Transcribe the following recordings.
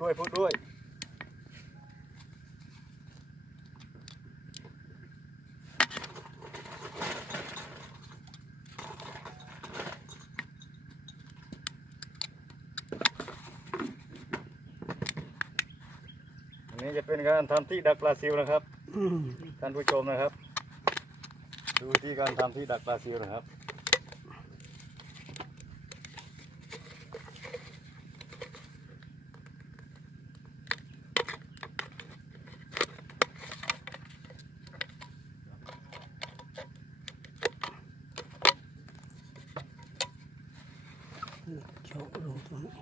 ด้วยพูดด้วยอันนี้จะเป็นการทำที่ดักปลาซิวนะครับท่านผู้ชมนะครับ ดูวิธีการทำที่ดักปลาซิวนะครับ เจาะรูตรงนี้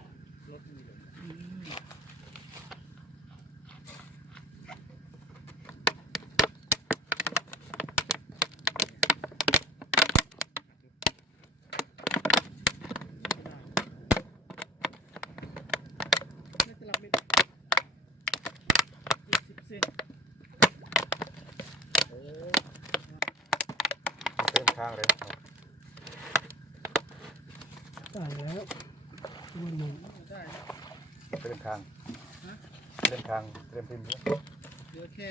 เต็มข้างเลยได้แล้ว เต็มข้างเต็มข้างเต็มพิมพ์ด้วยเดี๋ยวแค่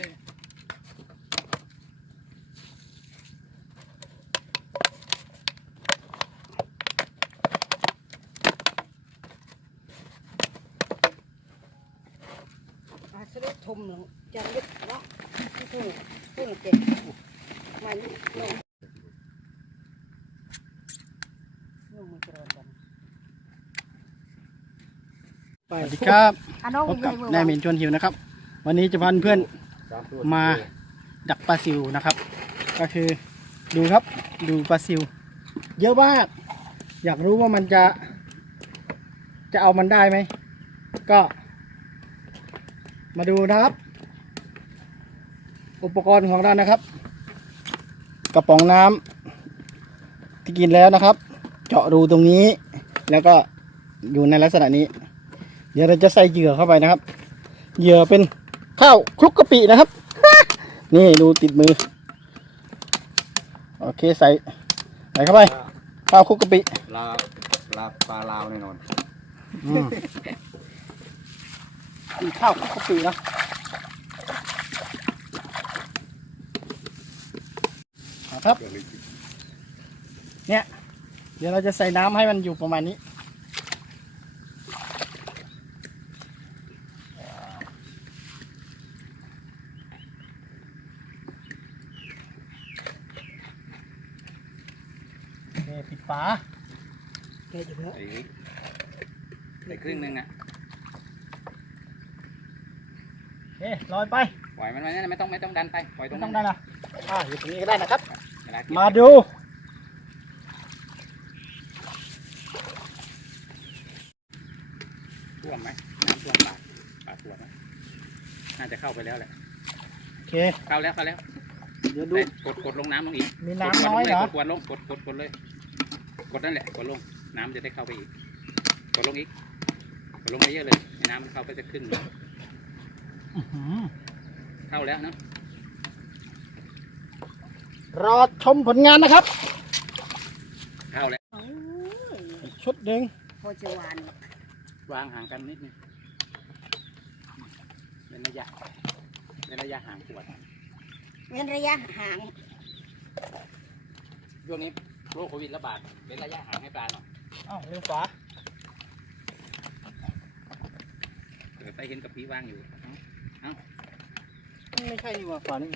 อาสรุปทมหลังจะลึกเนาะพูดพูดเก่งมานี่นี่นี่มันจะรอดกัน สวัสดีครับอะน้องพบกับใหญ่นายเหม็นชวนหิวนะครับ วันนี้จะพาเพื่อนสามตัวมาดักปลาซิวนะครับ ก็คือดูครับดูปลาซิว เยอะมากอยากรู้ว่ามันจะ จะเอามันได้ไหม ก็ มาดูนะครับ อุปกรณ์ของเรานะครับ กระป๋องน้ำที่กินแล้วนะครับ เจาะรูตรงนี้ แล้วก็อยู่ในลักษณะนี้ เดี๋ยวเราจะใส่เหยื่อเข้าไปนะครับ เหยื่อเป็นข้าวคลุกกะปินะครับ นี่ดูติดมือ โอเคใส่ใส่เข้าไปข้าวคลุกกะปิปลาปลาปลาลาวแน่นอนอืมมีข้าวคลุกกะปินะเอาครับ เนี่ย เดี๋ยวเราจะใส่น้ำให้มันอยู่ประมาณนี้ โอเค ปิดฝาแกอยู่แล้วใส่ใส่ครึ่งหนึงอะโอเคลอยไปปล่อยมันไว้นั่นนะไม่ต้องไม่ต้องดันไปปล่อยตรไม่งต้นั้องนได้นะอ่าอยู่ตรงนี้ก็ได้นะครับ เวลาเก็บมาดู ท่วมไหมน้ำท่วมปากปากท่วมไหมน่าจะเข้าไปแล้วแหละโอเค เข้าแล้วเข้าแล้วเดี๋ยวดูเฮ้ยกดกดลงน้ำลงอีกมีน้ำน้อยเหรอ กดขวดลงกดกดกดเลย กดนั่นแหละกดลงน้ำจะได้เข้าไปอีกกดลงอีกกดลงไปเยอะเลยให้น้ำมันเข้าไปจะขึ้นอื้อหือเข้าแล้วเนาะรอชมผลงานนะครับ เข้าแล้วโอ้ยอีกชุดหนึ่งพอจะหวานวางห่างกันนิดนึงเป็นระยะเป็นระยะห่างขวดเว้นระยะห่างช่วงนี้ โรคโควิดระบาดเป็นระยะห่างให้ปลาหน่อยอ้าวลืมฝาเกิดไปเห็นกระพีวางอยู่ไม่ใช่นี่หว่าฝานี่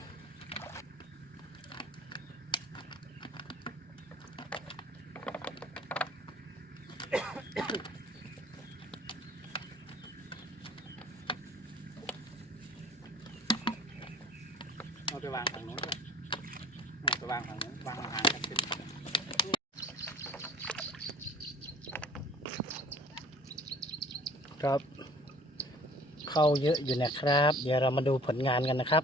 เอาไปวางฝั่งนู้นด้วยเอาไปวางฝั่งนู้นวางห่างกันขึ้น ครับ เข้าเยอะอยู่นะครับ เดี๋ยวเรามาดูผลงานกันนะครับ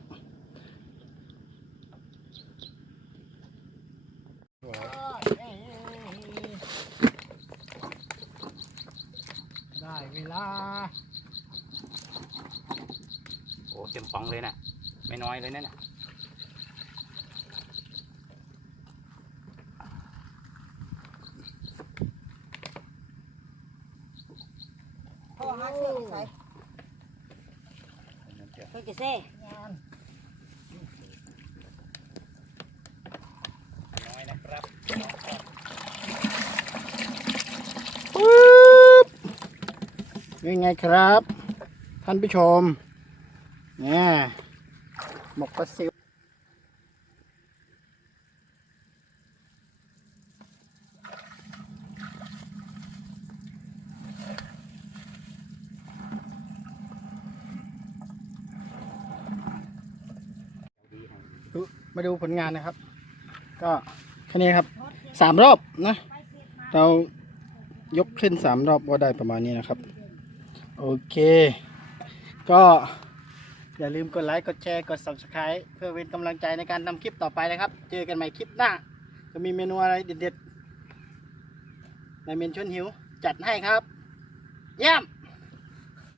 ได้เวลา โอ้เต็มฟองเลยนะ ไม่น้อยเลยนั่นน่ะ พ่อหาเชือกใส่ กระแซ่น้อยนะครับปึ๊บยังไงครับ ท่านผู้ชมเนี่ยหมกปลาซิว มาดูผลงานนะครับ ก็แค่นี้ครับสามรอบนะ เรายกขึ้นสามรอบก็ได้ประมาณนี้นะครับ โอเค ก็อย่าลืมกดไลค์ กดแชร์ กด subscribe เพื่อเป็นกำลังใจในการทำคลิปต่อไปนะครับ เจอกันใหม่คลิปหน้า จะมีเมนูอะไรเด็ดๆในเมนชวนหิว จัดให้ครับ เยี่ยม